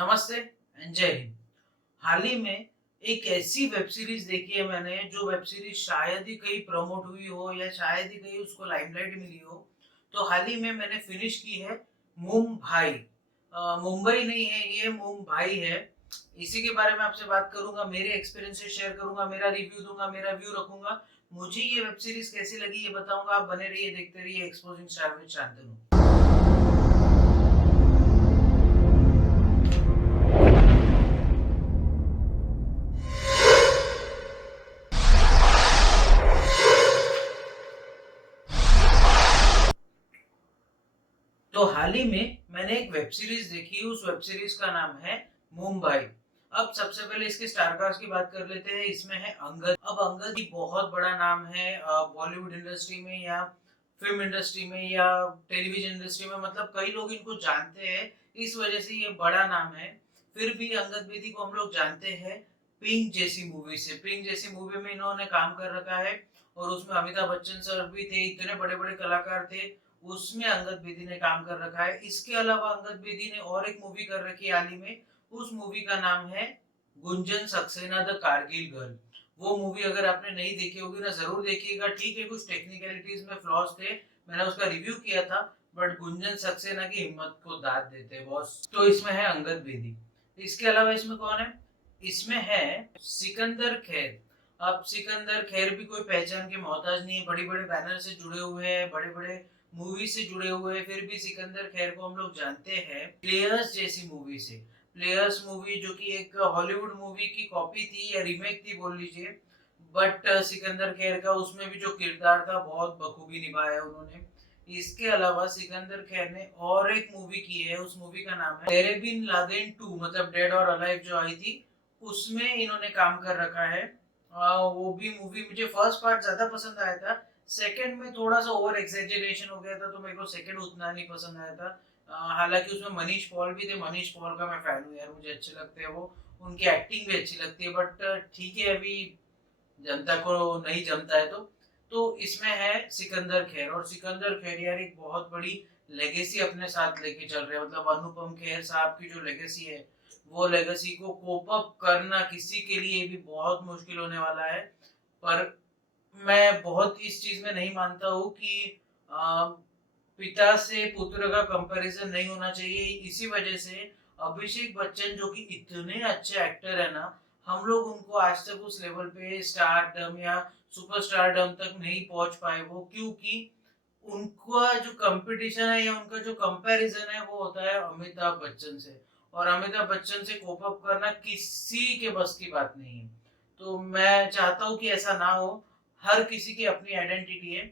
नमस्ते एंड जय हिंद। हाल ही में एक ऐसी वेब सीरीज देखी है मैंने, जो वेब सीरीज शायद ही कहीं प्रमोट हुई हो या शायद ही कहीं उसको लाइमलाइट मिली हो। तो हाल ही में मैंने फिनिश की है मुंबई। मुंबई नहीं है, ये मुंबई है। इसी के बारे में आपसे बात करूंगा, मेरे एक्सपीरियंसेस शेयर करूंगा, मेरा रिव्यू दूंगा, मेरा व्यू रखूंगा। मुझे ये वेब सीरीज कैसी लगी ये बताऊंगा। आप बने रहिए, देखते रहिए एक्सपोजिंग स्टार विद शांतनु। तो हाल ही में मैंने एक वेब सीरीज देखी, उस वेब सीरीज का नाम है मुंबई। अब सबसे पहले इसके स्टारकास्ट की बात कर लेते हैं। इसमें है अंगद। अब अंगद ही बहुत बड़ा नाम है बॉलीवुड इंडस्ट्री में या फिल्म इंडस्ट्री में या टेलीविजन इंडस्ट्री में, मतलब कई लोग इनको जानते हैं, इस वजह से ये बड़ा नाम है। फिर भी अंगद बेदी को हम लोग जानते हैं पिंक जैसी मूवी से। पिंक जैसी मूवी में इन्होंने काम कर रखा है और उसमें अमिताभ बच्चन सर भी थे, इतने बड़े बड़े कलाकार थे, उसमें अंगद बेदी ने काम कर रखा है। इसके अलावा अंगद बेदी ने और एक मूवी कर रखी है हाल ही में। उस मूवी का नाम है गुंजन सक्सेना द कारगिल गर्ल। वो मूवी अगर आपने नहीं देखी होगी ना, जरूर देखिएगा। ठीक है, कुछ टेक्निकलिटीज में फ्लॉज थे, मैंने उसका रिव्यू किया था, बट गुंजन सक्सेना की हिम्मत को दाद देते हैं बॉस। तो इसमें है अंगद बेदी। इसके अलावा इसमें कौन है? इसमें है सिकंदर खैर। अब सिकंदर खैर भी कोई पहचान के मोहताज नहीं है, बड़े बड़े बैनर से जुड़े हुए हैं, बड़े बड़े मूवी से जुड़े हुए हैं। फिर भी सिकंदर खैर को हम लोग जानते हैं प्लेयर्स जैसी मूवी से। प्लेयर्स मूवी जो कि एक हॉलीवुड मूवी की कॉपी थी या रीमेक थी बोल लीजिए, बट सिकंदर खैर का उसमें भी जो किरदार था बहुत बखूबी निभाया उन्होंने। इसके अलावा सिकंदर खैर ने और एक मूवी की है, उस मूवी का नाम है तेरे बिन लादेन 2, मतलब डेड और अलाइव जो आई थी, उसमें इन्होंने काम कर रखा है। वो भी मूवी मुझे फर्स्ट पार्ट ज्यादा पसंद आया था। सेकंड में थोड़ा सा ओवर एक्सेजरेशन हो गया था, तो मेरे को सेकंड उतना नहीं पसंद आया था। हालांकि उसमें मनीष पॉल भी थे, मनीष पॉल का मैं फैन हूँ यार, मुझे अच्छे लगते हैं वो, उनकी एक्टिंग भी अच्छी लगती है। बट ठीक है, अभी जनता को नहीं जमता है तो इसमें है सिकंदर खैर। और सिकंदर खैर यार एक बहुत बड़ी लेगेसी अपने साथ लेके चल रहे हैं। मतलब अनुपम खेर साहब की जो लेगेसी है, वो लेगेसी को कोप अप करना किसी के लिए भी बहुत मुश्किल होने वाला है। पर मैं बहुत इस चीज में नहीं मानता हूँ कि पिता से पुत्र का कंपैरिजन नहीं होना चाहिए। इसी वजह से अभिषेक बच्चन जो कि इतने अच्छे एक्टर है ना, हम लोग उनको आज तक उस लेवल पे स्टारडम या सुपरस्टारडम तक नहीं पहुंच पाए। वो क्योंकि उनका जो कंपटीशन है या उनका जो कंपैरिजन है वो होता है अमिताभ बच्चन से, और अमिताभ बच्चन से कोप अप करना किसी के बस की बात नहीं है। तो मैं चाहता हूँ कि ऐसा ना हो। हर किसी की अपनी आइडेंटिटी है।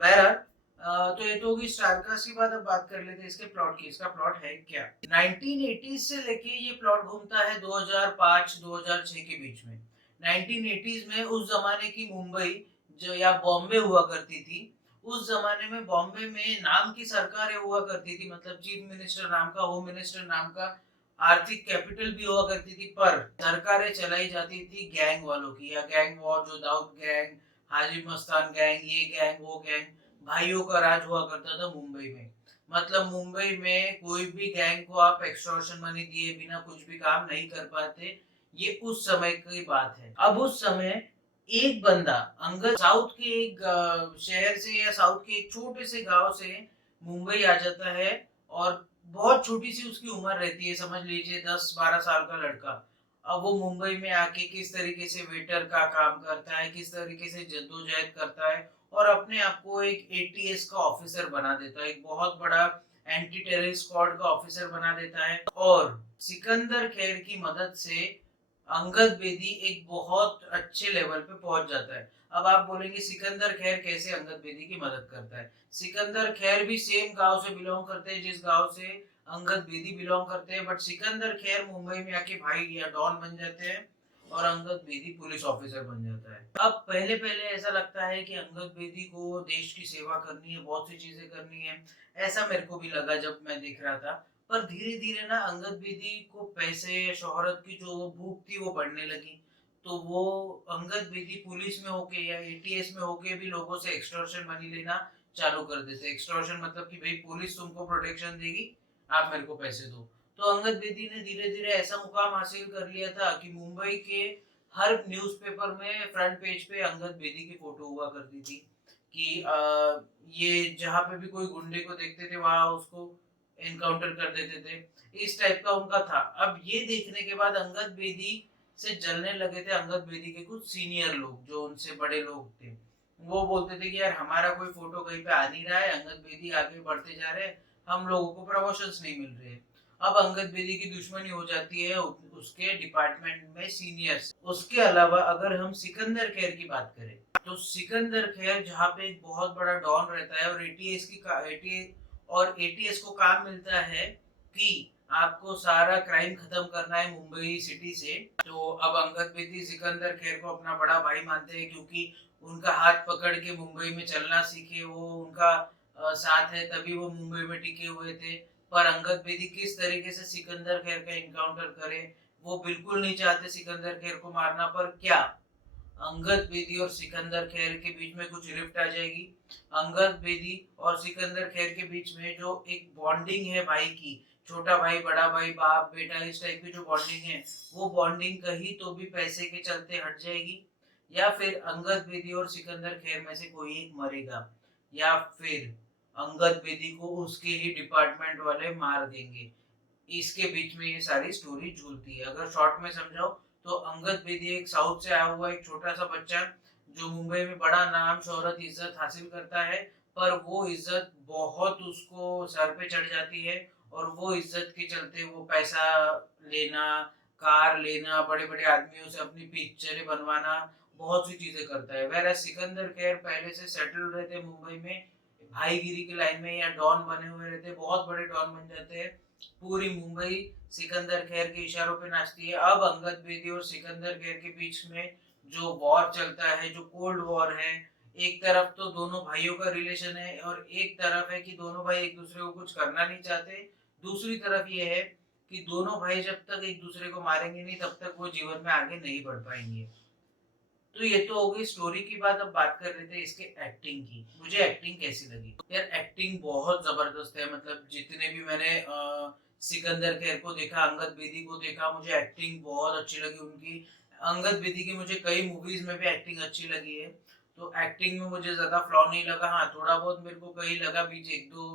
बहरहाल तो ये तो होगी स्टारकास्ट की बात। अब बात कर लेते हैं इसके प्लॉट की। इसका प्लॉट है क्या? 1980 से लेके ये प्लॉट घूमता है 2005-2006 के बीच में। 1980s में उस जमाने की मुंबई जो या बॉम्बे हुआ करती थी, उस जमाने में बॉम्बे में नाम की सरकारें हुआ करती थी, मतलब चीफ मिनिस्टर नाम का, होम मिनिस्टर नाम का, आर्थिक कैपिटल भी हुआ करती थी। पर सरकारें चलाई जाती थी गैंग वालों की, या गैंग वॉर, जो दाऊद गैंग, हाजी मस्तान गैंग, ये गैंग वो गैंग, भाइयों का राज हुआ करता था मुंबई में। मतलब मुंबई में कोई भी गैंग को आप एक्सटॉर्शन मनी दिए बिना कुछ भी काम नहीं कर पाते। ये उस समय की बात है। अब उस समय एक बंदा अंगद साउथ के एक शहर से या साउथ के एक छोटे से गांव से मुंबई आ जाता है। और बहुत छोटी सी उसकी उम्र रहती है, समझ लीजिए 10-12 साल का लड़का। अब वो मुंबई में आके किस तरीके से वेटर का काम करता है, किस तरीके से जद्दोजहद करता है, और अपने आप को एक एटीएस का ऑफिसर बना देता है, एक बहुत बड़ा एंटी टेरर स्क्वाड का ऑफिसर बना देता है। और सिकंदर खैर की मदद से अंगद बेदी एक बहुत अच्छे लेवल पे पहुंच जाता है। अब आप बोलेंगे सिकंदर खैर कैसे अंगद बेदी की मदद करता है? सिकंदर खैर भी सेम गांव से बिलोंग करते हैं जिस गांव से अंगद बेदी बिलोंग करते हैं, बट सिकंदर खैर मुंबई में आके भाई या डॉन बन जाते हैं और अंगद बेदी पुलिस ऑफिसर बन जाता है। अब पहले पहले ऐसा लगता है कि अंगद बेदी को देश की सेवा करनी है, बहुत सी चीजें करनी है, ऐसा मेरे को भी लगा जब मैं देख रहा था। पर धीरे धीरे ना अंगद बेदी को पैसे या शोहरत की जो भूख थी वो बढ़ने लगी। तो वो अंगद बेदी पुलिस में होके या एटीएस में होके भी लोगों से एक्सटॉर्शन मनी लेना चालू कर देते। एक्सटॉर्शन मतलब कि भाई पुलिस तुमको प्रोटेक्शन देगी, आप मेरे को पैसे दो। तो अंगद बेदी ने धीरे-धीरे ऐसा मुकाम हासिल कर लिया था कि मुंबई के हर न्यूज़पेपर में फ्रंट पेज पे अंगद बेदी की फ़ोटो हुआ करती थी कि ये जहाँ पे भी कोई गुंडे को देखते थे वहाँ उसको एनकाउंटर कर देते थे। इस टाइप का उनका था। अब ये देखने के बाद अंगद बेदी से जलने लगे थे अंगद बेदी के कुछ सीनियर लोग, जो उनसे बड़े लोग थे। वो बोलते थे कि यार हमारा कोई फ़ोटो कहीं पे आ नहीं रहा है, अंगद बेदी आगे बढ़ते जा रहे हैं, हम लोगों को प्रमोशंस नहीं मिल रहे हैं। अब अंगद बेदी की दुश्मनी हो जाती है उसके डिपार्टमेंट में सीनियर से। उसके अलावा अगर हम सिकंदर खैर की बात करें, तो सिकंदर खैर जहाँ पे एक बहुत बड़ा डॉन रहता है और एटीएस को काम मिलता है कि आपको सारा क्राइम खत्म करना है मुंबई सिटी से। तो अब अंगद बेदी सिकंदर खैर को अपना बड़ा भाई मानते हैं, क्योंकि उनका हाथ पकड़ के मुंबई में चलना सीखे, वो उनका साथ है तभी वो मुंबई में टिके हुए थे। पर अंगद बेदी किस तरीके से सिकंदर खैर का इनकाउंटर करे, वो बिल्कुल नहीं चाहते सिकंदर खैर को मारना। पर क्या अंगद बेदी और सिकंदर खैर के बीच में कुछ रिफ्ट आ जाएगी? अंगद बेदी और सिकंदर खैर के बीच में जो एक बॉन्डिंग है भाई की, छोटा भाई बड़ा भाई बाप बेटा इस टाइप की जो बॉन्डिंग है, वो बॉन्डिंग कहीं तो भी पैसे के चलते हट जाएगी, या फिर अंगद बेदी और सिकंदर खैर में से कोई एक मरेगा, या फिर अंगद बेदी को उसके ही डिपार्टमेंट वाले मार देंगे। इसके बीच में ये सारी स्टोरी झूलती है। अगर शॉर्ट में समझाओ तो अंगद बेदी एक साउथ से आया हुआ एक छोटा सा बच्चा, जो मुंबई में बड़ा नाम शोहरत इज्जत हासिल करता है, पर वो इज्जत बहुत उसको सर पे चढ़ जाती है और वो इज्जत के चलते वो पैसा लेना, कार लेना, बड़े बड़े आदमियों से अपनी पिक्चरें बनवाना, बहुत सी चीजें करता है। वैसे सिकंदर खैर पहले से सेटल रहते मुंबई में, भाईगिरी की लाइन में, या डॉन बने हुए रहते, बहुत बड़े डॉन बन जाते हैं। पूरी मुंबई सिकंदर खैर के इशारों पे नाचती है। अब अंगद बेदी और सिकंदर खैर के बीच में जो वॉर चलता है, जो कोल्ड वॉर है, एक तरफ तो दोनों भाइयों का रिलेशन है और एक तरफ है कि दोनों भाई एक दूसरे को कुछ करना नहीं चाहते। दूसरी तरफ ये है कि दोनों भाई जब तक एक दूसरे को मारेंगे नहीं तब तक वो जीवन में आगे नहीं बढ़ पाएंगे। तो ये तो हो गई स्टोरी की बात। अब बात कर रहे थे इसके एक्टिंग की। मुझे एक्टिंग कैसी लगी? यार एक्टिंग बहुत जबरदस्त है। मतलब जितने भी मैंने सिकंदर खैर को देखा, अंगद बेदी को देखा, मुझे एक्टिंग बहुत अच्छी लगी उनकी। अंगद बेदी की मुझे कई मूवीज में भी एक्टिंग अच्छी लगी है, तो एक्टिंग में मुझे ज्यादा फ्लॉ नहीं लगा। हाँ, थोड़ा बहुत मेरे को कहीं लगा बीच एक दो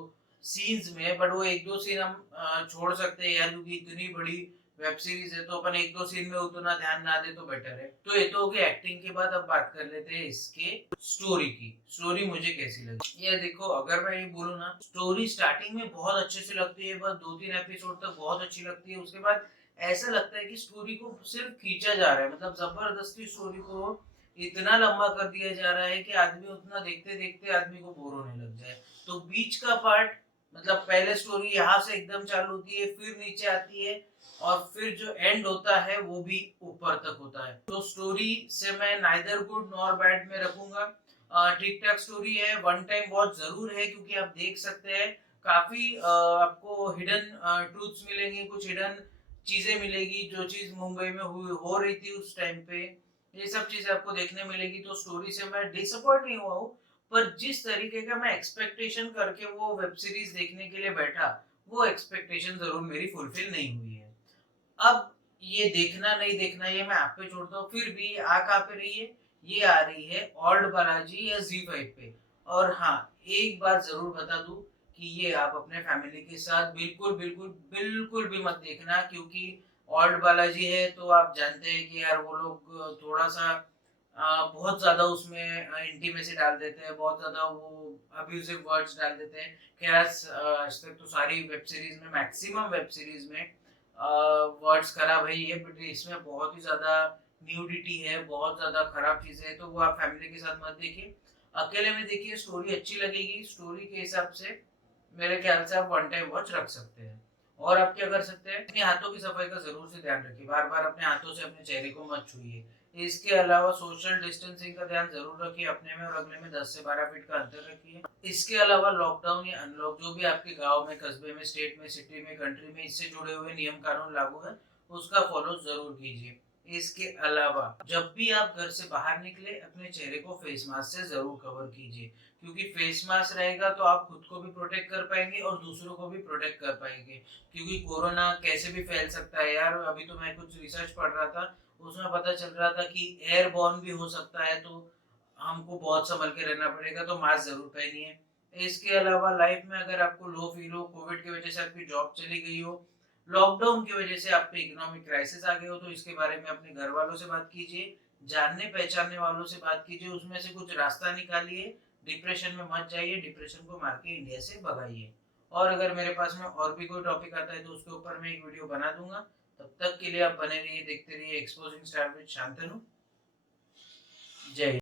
सीन्स में, बट वो एक दो सीन हम छोड़ सकते हैं यार, क्योंकि इतनी बड़ी वेब सीरीज है तो अपन एक दो सीन में उतना ध्यान ना दे तो बेटर है। तो ये तो हो गई एक्टिंग की बात। अब बात कर लेते हैं इसके स्टोरी की। स्टोरी मुझे कैसी लगी? ये देखो, अगर मैं ये बोलूँ ना, स्टोरी स्टार्टिंग में बहुत अच्छे से लगती है, बस 2-3 एपिसोड तक बहुत अच्छी लगती है। उसके बाद ऐसा लगता है कि स्टोरी को सिर्फ खींचा जा रहा है, मतलब जबरदस्ती स्टोरी को इतना लंबा कर दिया जा रहा है कि आदमी उतना देखते देखते आदमी को बोर होने लग जाए। तो बीच का पार्ट, मतलब पहले स्टोरी यहाँ से एकदम चालू होती है, फिर नीचे आती है, और फिर जो एंड होता है वो भी ऊपर तक होता है। तो स्टोरी से मैं नाइदर गुड नॉर बैड में रखूंगा। ठीक ठाक स्टोरी है, वन टाइम वॉच जरूर है, क्योंकि आप देख सकते हैं काफी आपको हिडन ट्रूथ्स मिलेंगे, कुछ हिडन चीजें मिलेगी, जो चीज मुंबई में हो रही थी उस टाइम पे, ये सब चीजें आपको देखने मिलेगी। तो स्टोरी से मैं डिसअपॉइंट नहीं हुआ हूँ, पर जिस तरीके का मैं एक्सपेक्टेशन करके वो वेब सीरीज देखने के लिए बैठा, वो एक्सपेक्टेशन जरूर मेरी फुलफिल नहीं हुई है। अब ये देखना नहीं देखना ये मैं आप पे छोड़ता हूँ। फिर भी आ कहाँ पे रही है? ये आ रही है ओल्ड बालाजी या जी5 पे। और हाँ, एक बात जरूर बता दूं कि ये आप अपने फैमिली के साथ बिल्कुल बिल्कुल बिल्कुल भी मत देखना, क्योंकि ओल्ड बालाजी है तो आप जानते हैं कि यार वो लोग थोड़ा सा बहुत ज़्यादा उसमें इंटीमेसी डाल देते हैं, बहुत ज़्यादा वो अब्यूजिव वर्ड्स डाल देते हैं। खैर आज तक तो सारी वेब सीरीज में, मैक्सिमम वेब सीरीज में वर्ड्स खराब है ये, बट इसमें बहुत ही ज़्यादा न्यूडिटी है, बहुत ज़्यादा खराब चीज़ें हैं। तो वो आप फैमिली के साथ मत देखिए, अकेले में देखिए, स्टोरी अच्छी लगेगी। स्टोरी के हिसाब से मेरे ख्याल से आप वन टाइम वॉच रख सकते हैं। और आप क्या कर सकते हैं, अपने हाथों की सफाई का जरूर से ध्यान रखिए, बार बार अपने हाथों से अपने चेहरे को मत छूइए। इसके अलावा सोशल डिस्टेंसिंग का ध्यान जरूर रखिए, अपने में और अगले में 10 से 12 फीट का अंतर रखिए। इसके अलावा लॉकडाउन या अनलॉक, जो भी आपके गांव में, कस्बे में, स्टेट में, सिटी में, कंट्री में इससे जुड़े हुए नियम कानून लागू है, उसका फॉलो जरूर कीजिए। इसके अलावा जब भी आप घर से बाहर निकले अपने चेहरे को फेस मास्क से ज़रूर कवर कीजिए, क्योंकि फेस मास्क रहेगा तो आप खुद को भी प्रोटेक्ट कर पाएँगे और दूसरों को भी प्रोटेक्ट कर पाएँगे। क्योंकि कोरोना कैसे भी फैल सकता है यार, अभी तो मैं कुछ रिसर्च पढ़ रहा था, उसमें पता चल रहा था कि एयरबॉर्न भी हो सकता है, तो हमको बहुत संभल के रहना पड़ेगा, तो मास्क ज़रूर पहनिए। इसके अलावा लाइफ में अगर आपको लो फील हो, कोविड की वजह से आपकी जॉब चली गई हो, लॉकडाउन की वजह से आप पे इकोनॉमिक क्राइसिस आ गए हो, तो इसके बारे में अपने घर वालों से बात कीजिए, जानने पहचानने वालों से बात कीजिए, उसमें से कुछ रास्ता निकालिए, डिप्रेशन में मत जाइए, डिप्रेशन को मार के इंडिया से भगाइए। और अगर मेरे पास में और भी कोई टॉपिक आता है तो उसके ऊपर मैं एक वीडियो बना दूंगा। तब तक के लिए आप बने रहिए, देखते रहिए एक्सपोजिंग स्टार विद शांतनु। जय हिंद।